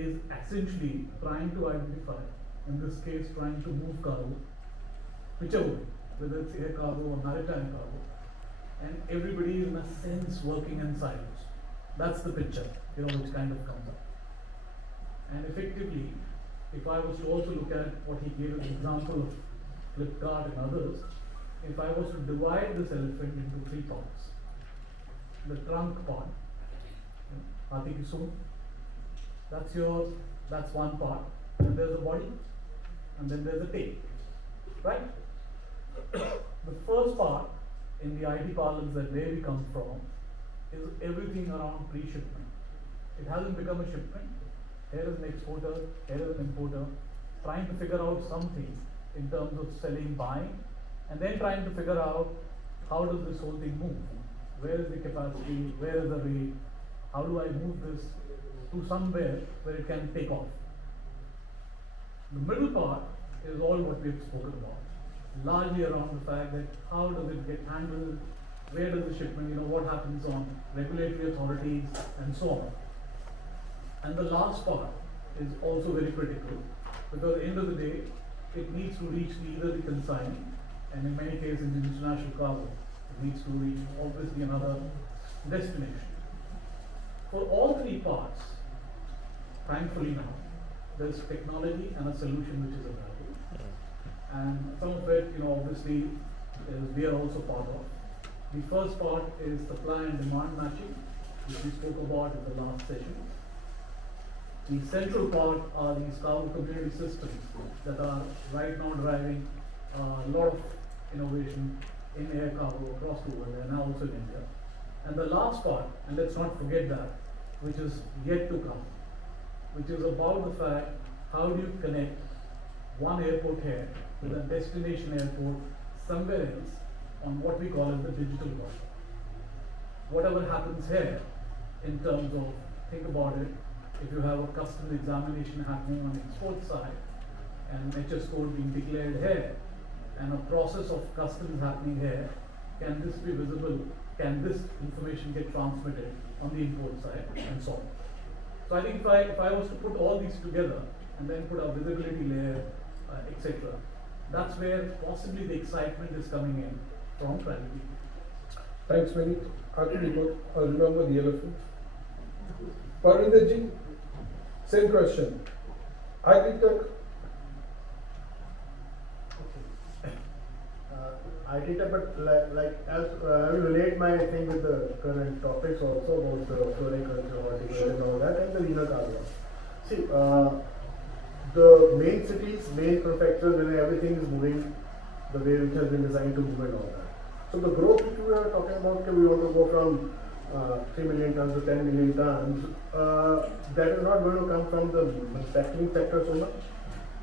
is essentially trying to identify, in this case, trying to move cargo, whichever way, whether it's air cargo or maritime cargo, and everybody is in a sense working in silos. That's the picture, which kind of comes up. And effectively, if I was to also look at what he gave as an example of Flipkart and others, if I was to divide this elephant into three parts, the trunk part, Hati ki soon, that's one part, and there's a body, and then there's a tail, right? The first part, in the IT parlance that where we come from, is everything around pre-shipment. It hasn't become a shipment. Here is an exporter, here is an importer, trying to figure out something in terms of selling, buying, and then trying to figure out how does this whole thing move? Where is the capacity? Where is the rate? How do I move this to somewhere where it can take off? The middle part is all what we've spoken about, largely around the fact that how does it get handled, where does the shipment, what happens on regulatory authorities and so on. And the last part is also very critical, because at the end of the day, it needs to reach either the consignee, and in many cases in the international cargo, it needs to reach obviously another destination. For all three parts, thankfully now, there's technology and a solution which is available. And some of it, obviously, we are also part of. The first part is supply and demand matching, which we spoke about in the last session. The central part are these cargo community systems that are right now driving a lot of innovation in air cargo across the world and now also in India. And the last part, and let's not forget that, which is yet to come, which is about the fact how do you connect one airport here with a destination airport somewhere else on what we call as the digital world. Whatever happens here in terms of, think about it, if you have a customs examination happening on the export side and HS code being declared here and a process of customs happening here, can this be visible? Can this information get transmitted on the import side and so on? So I think if I was to put all these together and then put a visibility layer, etc., that's where possibly the excitement is coming in from Private. Thanks, Vinny. I'll remember the elephant. Parinderji, same question. Agritech. I did a bit as I will relate my thing with the current topics also about the floriculture, horticulture, and all that, and the leaner cargo. See, the main cities, main prefectures, where everything is moving the way which has been designed to move and all that. So the growth which we are talking about, we want to go from 3 million tons to 10 million tons. That is not going to come from the manufacturing sector so much,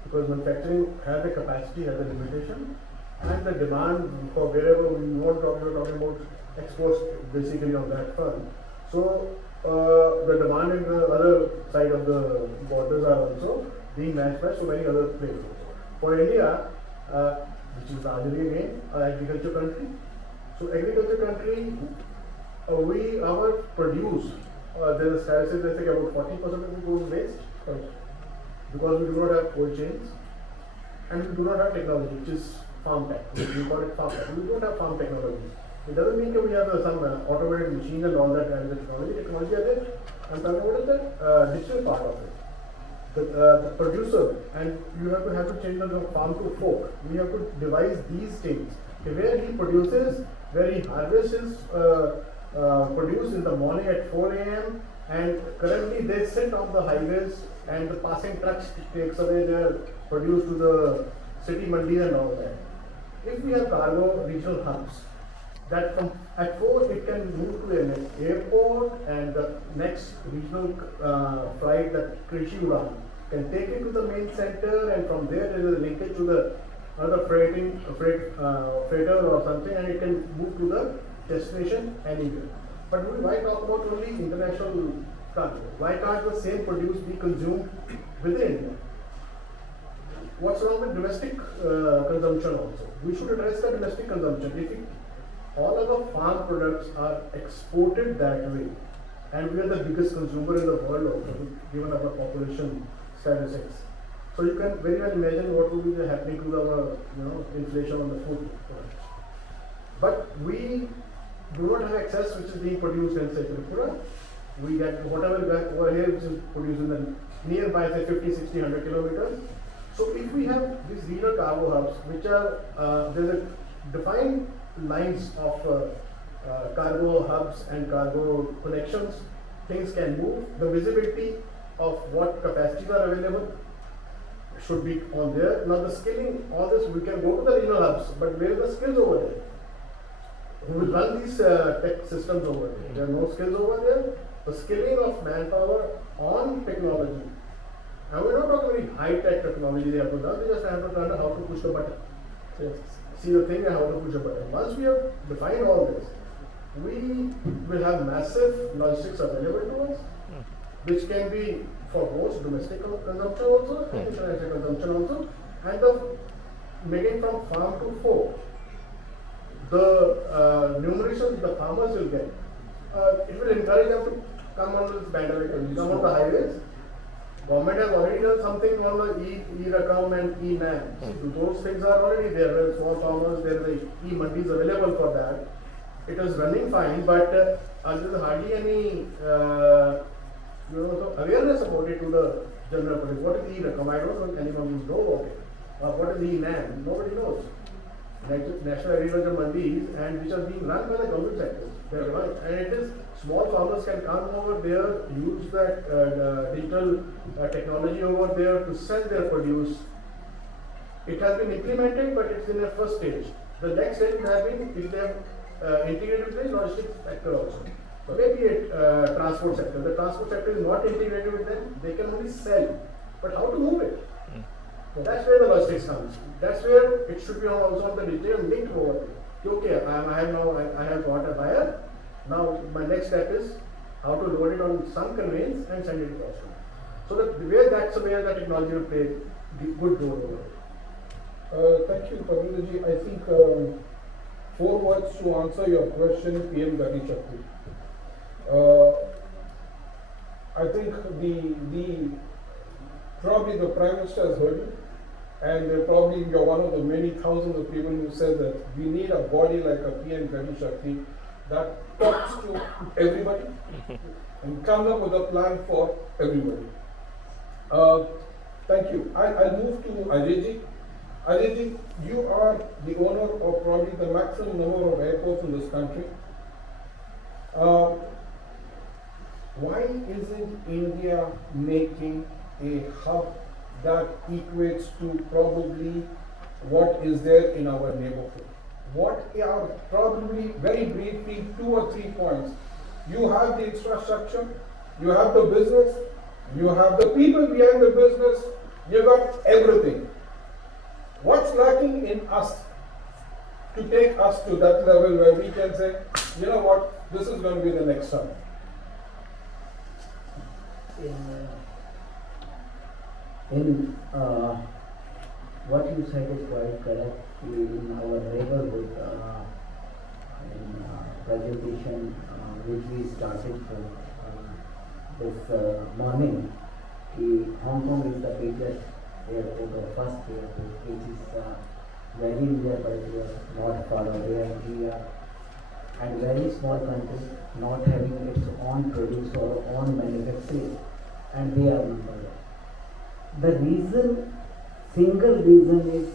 because manufacturing has a capacity, has a limitation, and the demand for wherever we want to talk, we are talking about exports basically on that front. So the demand in the other side of the borders are also being matched by so many other places. For India, which is largely again an agriculture country, so agriculture country, our produce, there is statistics that say about 40% of it goes waste, because we do not have cold chains and we do not have technology, which is farm tech. We call it farm tech. We don't have farm technology. It doesn't mean that we have some automated machine and all that kind of technology. Technology are there. I'm talking about the digital part of it. The producer, and you have to change the farm to fork. We have to devise these things. Where he produces, where he harvests his produce in the morning at 4 a.m. and currently they sit on the highways and the passing trucks takes away their produce to the city mandis and all that. If we have cargo regional hubs, that at 4 it can move to an airport and the next regional flight, that Krishi Udan, can take it to the main center, and from there there is a linkage to the other freighter or something, and it can move to the destination anywhere. But why talk about only international cargo? Why can't the same produce be consumed within India? What's wrong with domestic consumption also? We should address the domestic consumption. If all our farm products are exported that way, and we are the biggest consumer in the world also, given our population statistics. So you can very well imagine what will be happening to our, inflation on the food. But we do not have excess which is being produced in say Tripura. We get whatever over here which is produced in the nearby say 50, 60, 100 kilometers. So if we have these regional cargo hubs which are, there's a defined lines of cargo hubs and cargo connections, things can move. The visibility of what capacities are available should be on there. Now the skilling, all this, we can go to the regional hubs, but where are the skills over there? Who will run these tech systems over there? There are no skills over there. The skilling of manpower on technology. And we're not talking very high-tech technology they have to learn, they just have to learn how to push the button. See the thing and how to push the button. Once we have defined all this, we will have massive logistics available to us, which can be for both domestic consumption also and international consumption also, and the making from farm to fork. The numeration the farmers will get, it will encourage them to come on this bandwagon, come on the highways. Government has already done something on the e-Rakam and e-NAM. Those things are already there. There are small farmers, there are e-mandis available for that. It is running fine, but there is hardly any so awareness about it to the general public. What is e-Rakam? I don't know anyone who knows about it. What is e-NAM? Nobody knows. National Agriculture Mandis, and which are being run by the government sectors. And it is small farmers can come over there, use that digital technology over there to sell their produce. It has been implemented, but it's in the first stage. The next stage would have been if they have integrated with the logistics sector also. So maybe a transport sector. The transport sector is not integrated with them. They can only sell, but how to move it? That's where the logistics comes. That's where it should be also on the digital linked over there. Okay, I have got a buyer. Now my next step is how to load it on some conveyance and send it across. So that's where the technology will play good role over it. Thank you, Parveenji. I think 4 words to answer your question, PM Gati Shakti. I think probably the Prime Minister has heard it, and probably you're one of the many thousands of people who said that we need a body like a PM Gati Shakti that talks to everybody and comes up with a plan for everybody. Thank you. I'll move to Ajayji. Ajayji, you are the owner of probably the maximum number of airports in this country. Why isn't India making a hub that equates to probably what is there in our neighborhood? What are probably, very briefly, 2 or 3 points? You have the infrastructure, you have the business, you have the people behind the business, you got everything. What's lacking in us to take us to that level where we can say, you know what, this is going to be the next time? What you said is quite correct. In our neighborhood, in presentation which we started this morning, Hong Kong is the biggest airport or first airport, which is very nearby here, not far away, and we are and very small country, not having its own produce or own manufacturing, and they are number one. The reason, single reason is